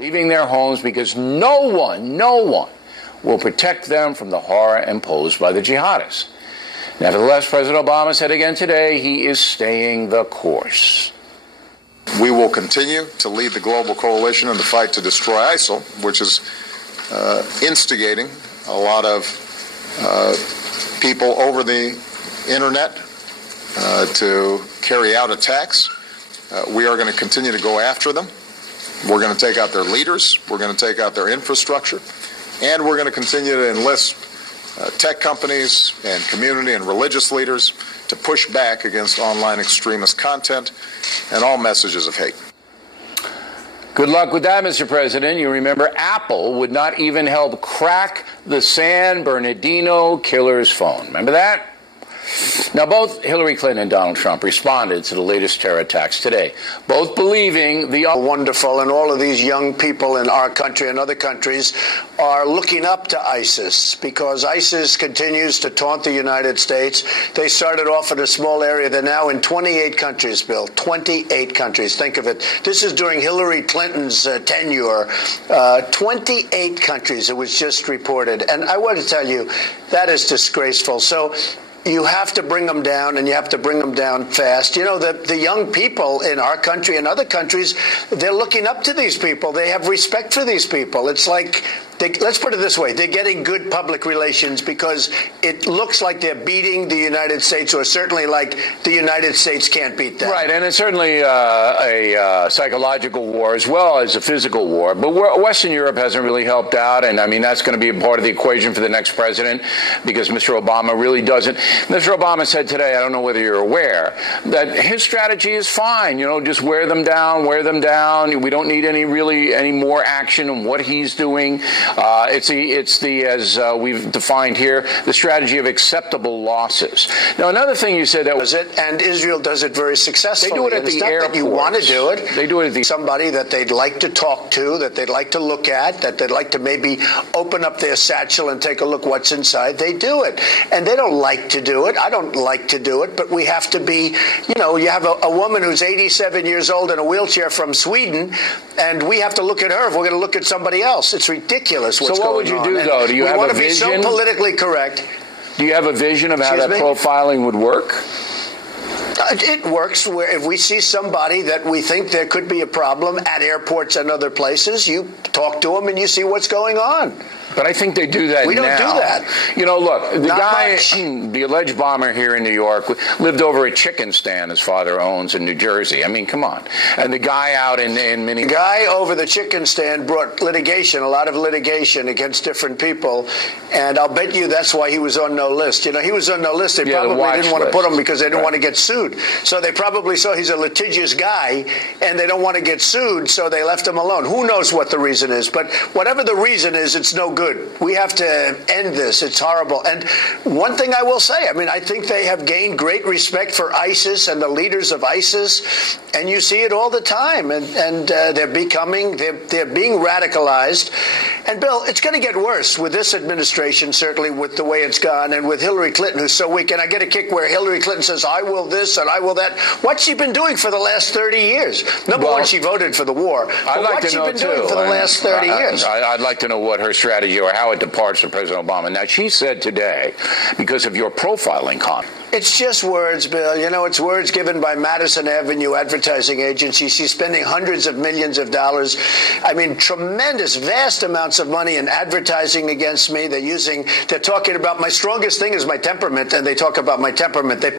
leaving their homes because no one will protect them from the horror imposed by the jihadists. Nevertheless, President Obama said again today he is staying the course. We will continue to lead the global coalition in the fight to destroy ISIL, which is instigating a lot of people over the internet to carry out attacks. We are going to continue to go after them. We're going to take out their leaders. We're going to take out their infrastructure. And we're going to continue to enlist tech companies and community and religious leaders to push back against online extremist content and all messages of hate. Good luck with that, Mr. President. You remember Apple would not even help crack the San Bernardino killer's phone. Remember that? Now, both Hillary Clinton and Donald Trump responded to the latest terror attacks today, both believing the wonderful, and all of these young people in our country and other countries are looking up to ISIS because ISIS continues to taunt the United States. They started off in a small area. They're now in 28 countries, Bill. 28 countries. Think of it. This is during Hillary Clinton's tenure. 28 countries, it was just reported. And I want to tell you, that is disgraceful. So you have to bring them down, and you have to bring them down fast. You know, the young people in our country and other countries, they're looking up to these people. They have respect for these people. It's like, let's put it this way, they're getting good public relations because it looks like they're beating the United States, or certainly like the United States can't beat them. Right, and it's certainly a psychological war as well as a physical war. But Western Europe hasn't really helped out, and I mean, that's going to be a part of the equation for the next president because Mr. Obama really doesn't. Mr. Obama said today, I don't know whether you're aware, that his strategy is fine. You know, just wear them down, wear them down. We don't need any more action on what he's doing. It's the as we've defined here, the strategy of acceptable losses. Now, another thing you said that was it, and Israel does it very successfully. They do it at the airport. You want to do it. They do it at the somebody that they'd like to talk to, that they'd like to look at, that they'd like to maybe open up their satchel and take a look what's inside. They do it, and they don't like to do it. I don't like to do it, but we have to be. You know, you have a woman who's 87 years old in a wheelchair from Sweden, and we have to look at her if we're going to look at somebody else. It's ridiculous. So what would you do, though? Do you have a vision? We want to be so politically correct. Do you have a vision of how that profiling would work? It works where if we see somebody that we think there could be a problem at airports and other places, you talk to them and you see what's going on. But I think they do that now. We don't do that. You know, look, the guy, much. the alleged bomber here in New York, lived over a chicken stand his father owns in New Jersey. I mean, come on. And the guy out in Minneapolis. The guy over the chicken stand brought litigation, a lot of litigation against different people. And I'll bet you that's why he was on no list. You know, he was on no list. They probably didn't want to put him because they didn't want to get sued. So they probably saw he's a litigious guy and they don't want to get sued, so they left him alone. Who knows what the reason is? But whatever the reason is, it's no good. We have to end this. It's horrible. And one thing I will say, I mean, I think they have gained great respect for ISIS and the leaders of ISIS, and you see it all the time. And they're being radicalized. And Bill, it's going to get worse with this administration, certainly with the way it's gone, and with Hillary Clinton, who's so weak. And I get a kick where Hillary Clinton says, I will this and I will that. What's she been doing for the last 30 years? Number one, she voted for the war. I'd like what's to know, she been doing for the last 30 years? I'd like to know what her strategy or how it departs from President Obama. Now, she said today, because of your profiling comment. It's just words, Bill. You know, it's words given by Madison Avenue Advertising Agency. She's spending hundreds of millions of dollars. I mean, tremendous, vast amounts of money in advertising against me. They're talking about my strongest thing is my temperament, and they talk about my temperament. They